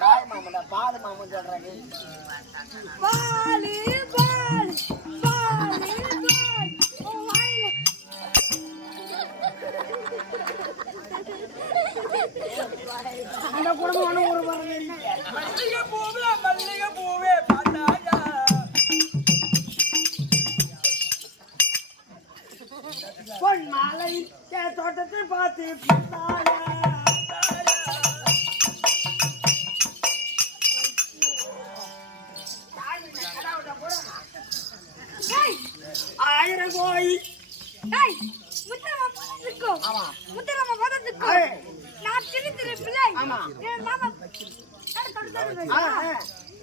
காய் மாமன்டா பால் மாமன் சொல்றாங்க. பால் பால் பால் பால் ஓ வாயில அந்த குடும்பம் ஒரு வரல. மல்லிகை பூவே பார்த்தாயா பொன் மாலை தோட்டத்தை பார்த்து பார்த்தாயா. ஆயிரம் கோய் முத்தரமா பதத்துக்கோ ஆமா முத்தரமா பதத்துக்கோ நான் சின்ன சின்ன பிள்ளை ஆமா என் மாமா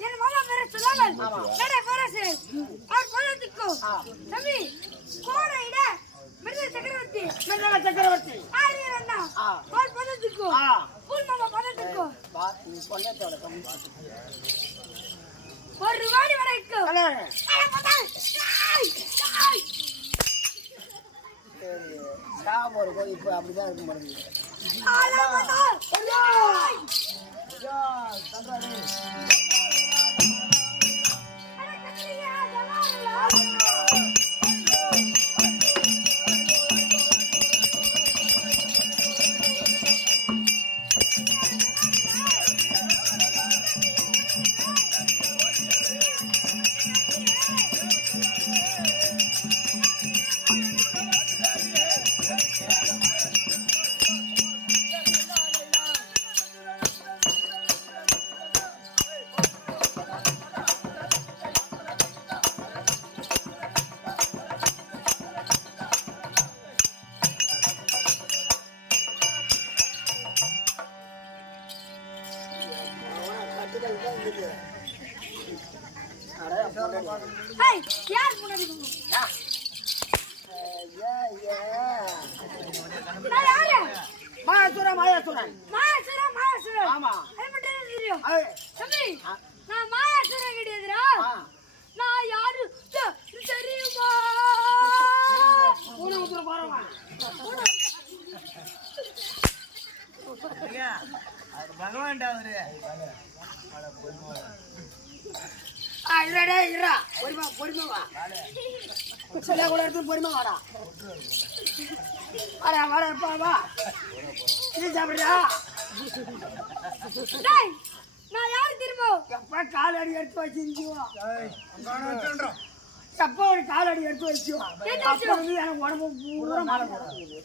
என் மாமா வேற சொல்லாமல் நடை போறசே அவர் பதத்துக்கோ தம்பி கோரையிட மிருத சக்கரவர்த்தி ஆரியர் அண்ணா அவர் பதத்துக்கோ புல் மாமா பதத்துக்கோ பொண்ணத்தோட கம்மி ஒரு வாடி வரைக்கும் ஒரு கோயில் இப்போ அப்படிதான் இருக்கும் பாருங்க. யார் முன்னாடி மாயாசுரன் ஆமா தெரியும் தம்பி நான் மாயாசுரன் கிடையாதுடா நான் யாரு தெரியுமா பகவான்டா அவரு பொறுமை வா சொல்ல கூட எடுத்து பொறுமை வாடா வாடா வாடா வா நீ சாப்பிடுறா. நான் யாரு தெரியுமா எப்ப கால் அடி எடுத்து வச்சிருக்கோம் எப்ப ஒரு கால் அடி எடுத்து வச்சோம் எனக்கு உடம்பு பூரா மாலை போடுறது.